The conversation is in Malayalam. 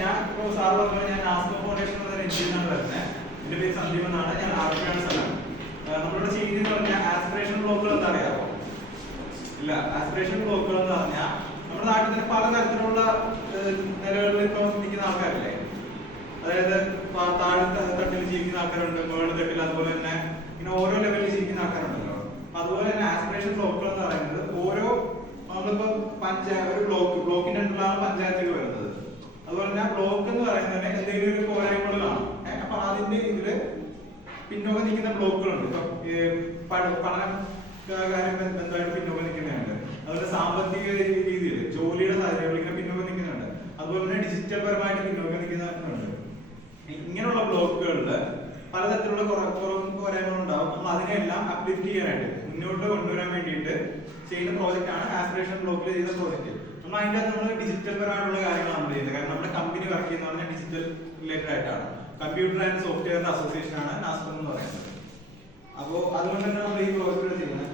ഞാൻ ഇപ്പോൾ സാറ് പറഞ്ഞ ഞാൻ നാസ്കോ ഫൗണ്ടേഷൻ എന്ന എൻജിനിയറാണ് വരുന്നത്. എൻ്റെ പേര് സന്ദീപ് എന്നാണ്. ഞാൻ ആർക്കാണ് സ്ഥലം. നമ്മളിവിടെ ചെയ്യുന്നതെന്ന് പറഞ്ഞാൽ ആസ്പിറേഷൻ ബ്ലോക്കുകൾ എന്താ അറിയാമോ? ഇല്ല. ആസ്പിറേഷൻ ബ്ലോക്കുകൾ എന്ന് പറഞ്ഞാൽ നമ്മുടെ നാട്ടിൽ തന്നെ പല തരത്തിലുള്ള നിലകളിൽ ഇപ്പോൾ നിൽക്കുന്ന ആൾക്കാരല്ലേ. അതായത് താഴെ തട്ടിൽ ജീവിക്കുന്ന ആൾക്കാരുണ്ട്, മുകളിൽ തട്ടിൽ, അതുപോലെ തന്നെ ഇങ്ങനെ ഓരോ ലെവലിൽ ജീവിക്കുന്ന ആൾക്കാരുണ്ടല്ലോ. അതുപോലെ തന്നെ ആസ്പിറേഷൻ ബ്ലോക്കുകൾ എന്ന് പറയുന്നത് ഓരോ നമ്മളിപ്പോ ഒരു ബ്ലോക്കിന്റെ അടുത്തുള്ളതാണ് പഞ്ചായത്തിൽ വരുന്നത്. അതുപോലെ തന്നെ ബ്ലോക്ക് എന്ന് പറയുന്നത് എന്തെങ്കിലും ഒരു പോരായ്മകൾ കാണും. അപ്പൊ അതിന്റെ ഇതില് പിന്നോക്കം നിൽക്കുന്ന ബ്ലോക്കുകളുണ്ട്. ഇപ്പൊ പഠനം കാര്യം ബന്ധമായിട്ട് പിന്നോക്കം നിൽക്കുന്നുണ്ട്. അതുപോലെ സാമ്പത്തിക രീതിയിൽ ജോലിയുടെ സാഹചര്യങ്ങൾ ഇങ്ങനെ പിന്നോക്കം നിൽക്കുന്നുണ്ട്. അതുപോലെ തന്നെ ഡിജിറ്റൽ പരമായിട്ട് പിന്നോക്കം നിൽക്കുന്നുണ്ട്. ഇങ്ങനെയുള്ള ബ്ലോക്കുകളിൽ പലതരത്തിലുള്ള പോരായ്മകൾ ഉണ്ടാവും. നമ്മൾ അതിനെല്ലാം അപ്ലിഫ്റ്റ് ചെയ്യാനായിട്ട് മുന്നോട്ട് കൊണ്ടുവരാൻ വേണ്ടിയിട്ട് ചെയ്യുന്ന പ്രോജക്റ്റ് ആണ് ആസ്പിറേഷൻ ബ്ലോക്കിൽ ചെയ്ത പ്രോജക്റ്റ്. നമ്മൾ അതിൻ്റെ അകത്ത് നമ്മൾ ഡിജിറ്റൽ പരമായിട്ടുള്ള കാര്യങ്ങളാണ് നമ്മൾ ചെയ്യുന്നത്. കാരണം നമ്മുടെ കമ്പനി വർക്ക് ചെയ്യുന്ന പറഞ്ഞാൽ ഡിജിറ്റൽ റിലേറ്റഡ് ആയിട്ടാണ്. കമ്പ്യൂട്ടർ ആൻഡ് സോഫ്റ്റ്വെയറിന്റെ അസോസിയേഷൻ ആണ് നാസ്കോ എന്ന് പറയുന്നത്. അപ്പോൾ അതുകൊണ്ട് തന്നെ നമ്മൾ ഈ പ്രോജക്റ്റ് ചെയ്യുന്നത്.